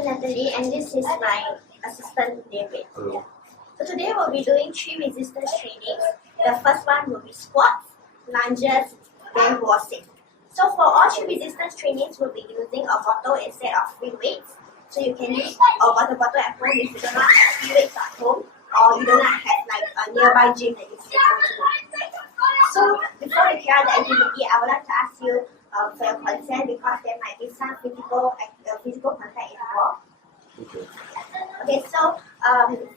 I'm Natalie and this is my assistant David. Hello. So today we'll be doing 3 resistance trainings. The first one will be squats, lunges, then wall sit. So for all 3 resistance trainings, we'll be using a bottle instead of free weights. So you can use a water bottle at home if you do not have free weights at home, or you do not have like a nearby gym that you can go to. So before we carry out the activity, I would like to ask you for your consent because there might be some physical contact involved. Okay, so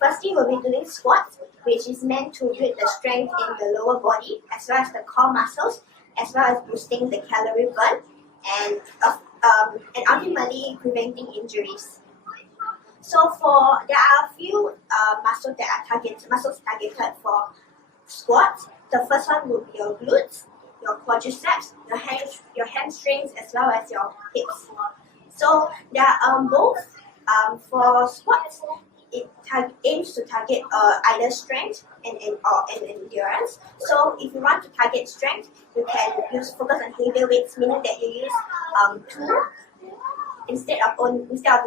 firstly we'll be doing squats, which is meant to build the strength in the lower body as well as the core muscles, as well as boosting the calorie burn and ultimately preventing injuries. So there are a few muscles targeted for squats. The first one will be your glutes, your quadriceps, your hamstrings, as well as your hips. So there are both for squats. It aims to target either strength and endurance. So if you want to target strength, you can focus on heavier weights, meaning that you use 2 instead of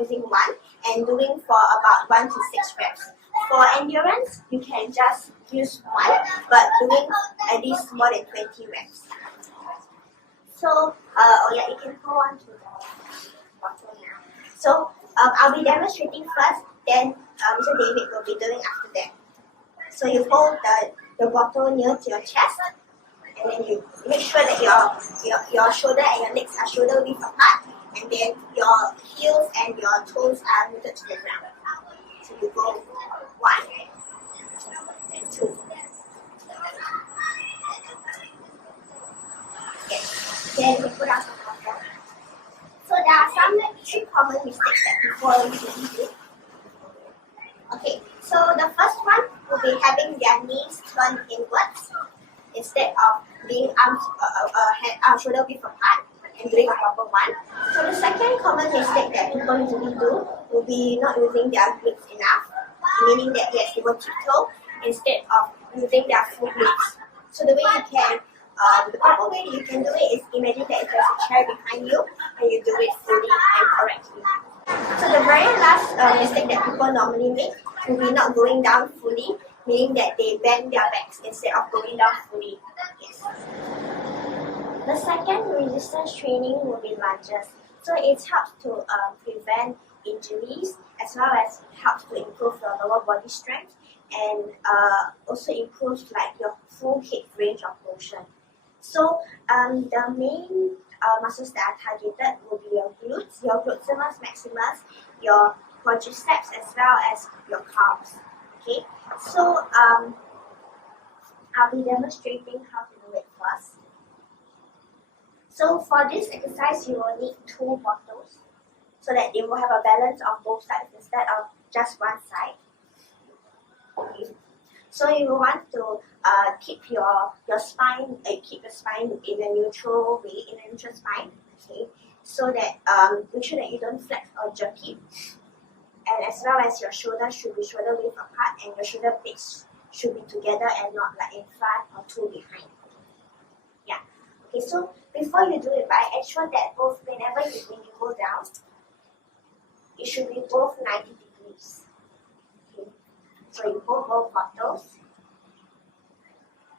using 1, and doing for about 1 to 6 reps. For endurance, you can just use 1, but doing at least more than 20 reps. So, you can go on to the bottle now. So, I'll be demonstrating first, then Mr. David will be doing after that. So you hold the bottle near to your chest, and then you make sure that your shoulder and your legs are shoulder width apart, and then your heels and your toes are rooted to the ground. So you go 1 and 2. Okay. Then you put out the bottle. So there are some 3 common mistakes that people usually do. Okay, so the first one will be having their knees turned inwards instead of being shoulder width apart and doing a proper one. So the second common mistake that people usually do will be not using their glutes enough, meaning that yes, they will tiptoe instead of using their full glutes. So the proper way you can do it is imagine that there's a chair behind you and you do it fully and correctly. So the very last mistake that people normally make will be not going down fully, meaning that they bend their backs instead of going down fully. Yes. The second resistance training will be lunges. So it helps to prevent injuries as well as helps to improve your lower body strength and also improves like your full hip range of motion. So the main muscles that are targeted will be your glutes, your gluteus maximus, your quadriceps, as well as your calves. Okay, so I'll be demonstrating how to do it first. So for this exercise, you will need 2 bottles so that they will have a balance of both sides instead of just one side. Okay. So you will want to keep your spine, keep the spine in a neutral way, in a neutral spine. Okay, so that make sure that you don't flex or jerk it, and as well as your shoulders should be shoulder width apart, and your shoulder blades should be together and not like in front or 2 behind. Yeah. Okay. So before you do it, right, ensure that when you go down, it should be both 90 degrees. Okay. So you hold both bottles.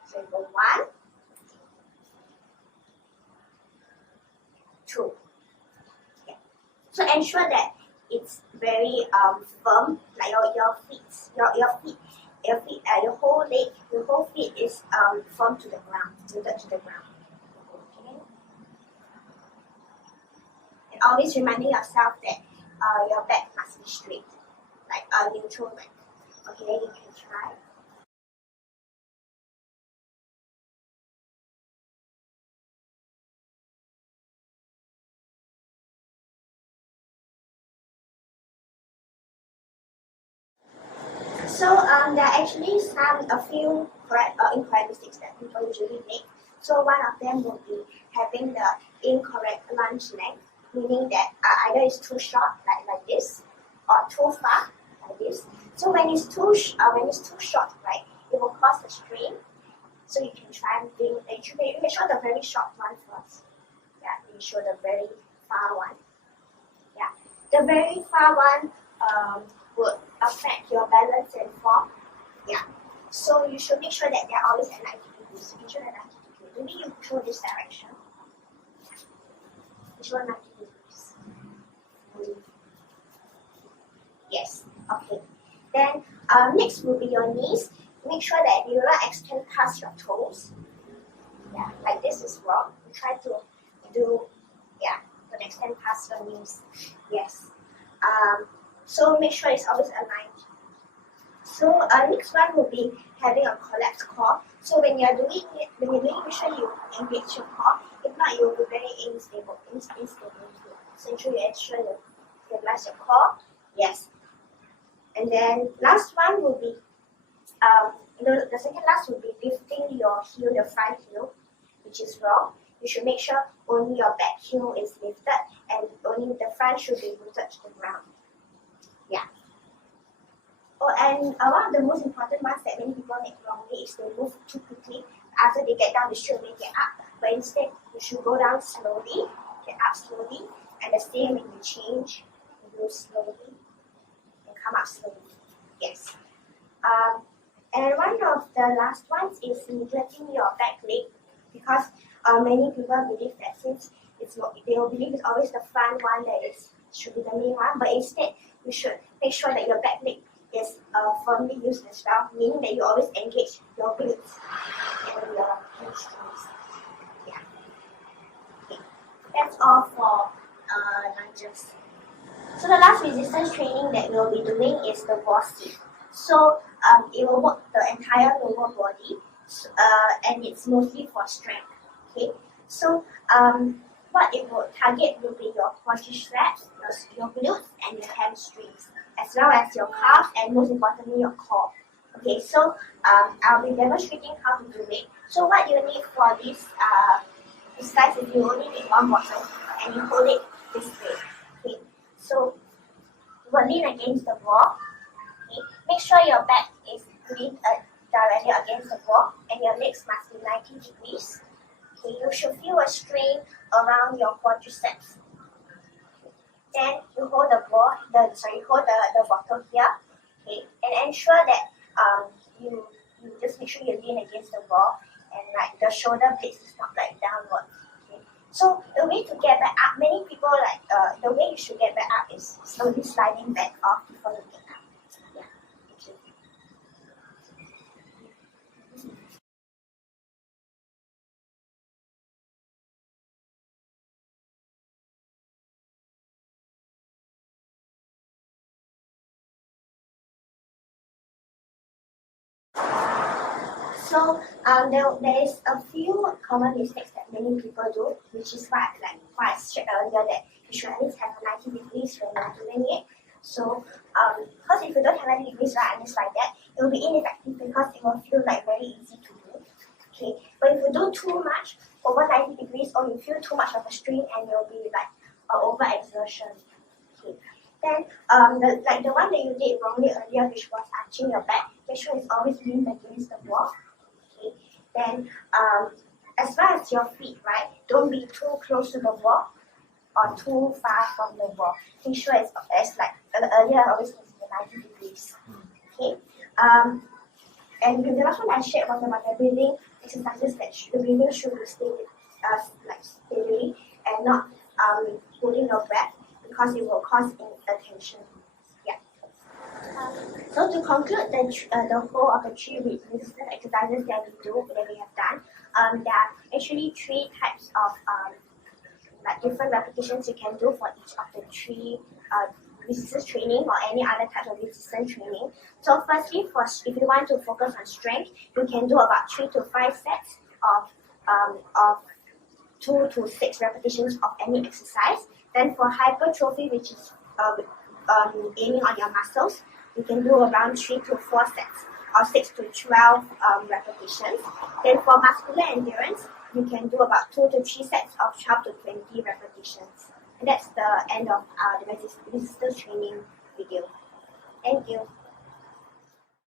So you go 1, 2. Okay. So ensure that it's very firm, like your whole leg, your whole feet is firm to the ground, rooted to the ground. Okay. And always reminding yourself that your back must be straight, like a neutral back. Okay, you can try. So there are actually a few incorrect mistakes that people usually make. So one of them will be having the incorrect lunge length, meaning that either it's too short, like this, or too far, like this. So when it's too short, right, it will cause a strain. So you can try and bring. You can show the very short one first. Yeah, you show the very far one. Yeah. the very far one would affect your balance and form. Yeah. So you should make sure that they're always at 90 degrees. Make sure they're 90 degrees. Maybe you control this direction. Make sure 90 degrees. Yes. Okay. Then next will be your knees. Make sure that you don't extend past your toes. Yeah, like this is wrong. You try to do, don't extend past your knees. Yes. So make sure it's always aligned. So next one will be having a collapsed core. So when you're doing it, make sure you engage your core. If not, you'll be very unstable. So ensure you stabilize your core. Yes. And then last one will be, the second last will be lifting your heel, your front heel, which is wrong. You should make sure only your back heel is lifted and only the front should be rooted to the ground. Yeah. Oh, and one of the most important ones that many people make wrongly is they move too quickly. After they get down, they should make it up. But instead, you should go down slowly, get up slowly, and the same when you change, you go slowly and come up slowly. Yes. And one of the last ones is neglecting your back leg, because many people believe that since they will believe it's always the front one that should be the main one, but instead you should make sure that your back leg is firmly used as well, meaning that you always engage your glutes and your hamstrings. Yeah. Okay. That's all for lunges. So the last resistance training that we'll be doing is the wall sit. So it will work the entire lower body, and it's mostly for strength. Okay. So what it will target will be your quadriceps, your glutes, and your hamstrings, as well as your calves, and most importantly your core. Okay, so I'll be demonstrating how to do it. So what you need for this exercise is you only need one bottle, and you hold it this way. Okay, so you will lean against the wall. Okay, make sure your back is leaned directly against the wall, and your legs must be 90 degrees. Okay, you should feel a strain around your quadriceps. Then you hold the bottle here, okay, and ensure that you just make sure you lean against the wall and like the shoulder blades is not like downward. Okay. So the way to get back up, many people the way you should get back up is slowly sliding back off before you get up. Yeah. Okay. So there is a few common mistakes that many people do, which is what I said earlier, that you should at least have a 90 degrees when you're doing it. So because if you don't have 90 degrees right, and just like that, it will be ineffective because it will feel like very easy to do. Okay, but if you do too much over 90 degrees, or you feel too much of a strain, and you'll be like overexertion. Okay. Then the one that you did wrongly earlier, which was arching your back, make sure it's always leaned against the wall. Okay. Then as far as your feet, right, don't be too close to the wall or too far from the wall. Make sure it's like earlier, always needs to be 90 degrees. Okay. And the last one I shared was about the breathing exercises, that the breathing should be steadily and not holding your breath, because it will cause inattention. Yeah. So to conclude the whole of the 3 resistance exercises that we have done, there are actually 3 types of different repetitions you can do for each of the 3 resistance training or any other type of resistance training. So firstly, if you want to focus on strength, you can do about 3 to 5 sets of 2 to 6 repetitions of any exercise. Then for hypertrophy, which is aiming on your muscles, you can do around 3 to 4 sets or 6 to 12 repetitions. Then for muscular endurance, you can do about 2 to 3 sets of 12 to 20 repetitions. And that's the end of the resistance training video. Thank you.